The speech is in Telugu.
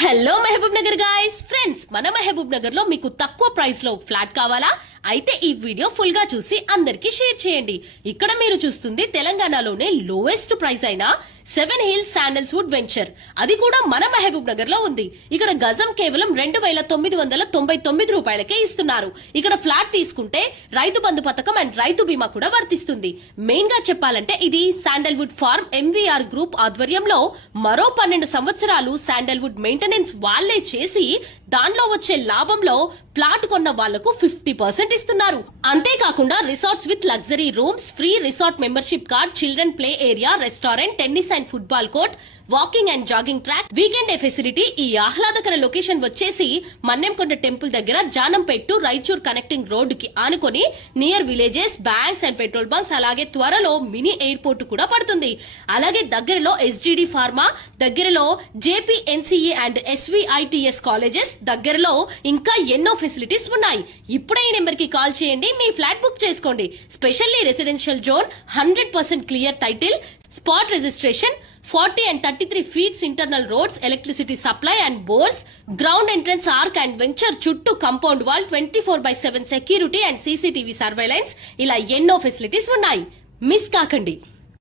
Hello Mahbub Nagar guys friends మన మహబూబ్ నగర్లో మీకు తక్కువ ప్రైస్లో ఫ్లాట్ కావాలా? అయితే ఈ వీడియో ఫుల్గా చూసి అందరికీ షేర్ చేయండి. ఇక్కడ మీరు చూస్తుంది తెలంగాణలోనే లోయెస్ట్ ప్రైస్ అయినా seven hills sandals wood venture. అది కూడా మన మహబూబ్ నగర్లో ఉంది. ఇక్కడ గజం కేవలం రెండు వేల తొమ్మిది వందల తొంభై తొమ్మిది రూపాయలకే ఇస్తున్నారు. ఇక్కడ ఫ్లాట్ తీసుకుంటే రైతు బంధు పథకం అండ్ రైతు బీమా కూడా వర్తిస్తుంది. మెయిన్గా చెప్పాలంటే ఇది శాండల్వుడ్ ఫార్మ్ ఎంవీఆర్ గ్రూప్ ఆధ్వర్యంలో మరో పన్నెండు సంవత్సరాలు శాండల్వుడ్ మెయింటెనెన్స్ వాళ్ళే చేసి దానిలో వచ్చే లాభంలో ప్లాట్ కొన్న వాళ్ళకు ఫిఫ్టీ పర్సెంట్ ఇస్తున్నారు. అంతేకాకుండా resorts with luxury rooms free resort membership card children play area restaurant tennis and football court walking and jogging track weekend day facility ఈ ఆహ్లాదకర లొకేషన్ వచ్చేసి మన్నెంకొండ టెంపుల్ దగ్గర జానంపేట్ టు రాయచూర్ కనెక్టింగ్ రోడ్డుకి కి ఆనుకొని near villages banks and petrol bunks అలాగే త్వరలో మినీ ఎయిర్పోర్ట్ కూడా పడుతుంది. అలాగే దగ్గరలో ఎస్జిడి ఫార్మా దగ్గరలో జేపీఎన్సీఈ అండ్ ఎస్విఐటిఎస్ కాలేజెస్ దగ్గరలో ఇంకా ఎన్నో ఫెసిలిటీస్ ఉన్నాయి. ఇప్పుడే ఈ నెంబర్కి కాల్ చేయండి మీ ఫ్లాట్ బుక్ చేసుకోండి. Specially residential zone hundred percent clear title spot registration forty and thirty three feets internal roads electricity supply and bores ground entrance arch and venture చుట్టూ compound wall twenty four by seven security and CCTV surveillance ఇలా ఎన్నో ఫెసిలిటీస్ ఉన్నాయి. మిస్ కాకండి.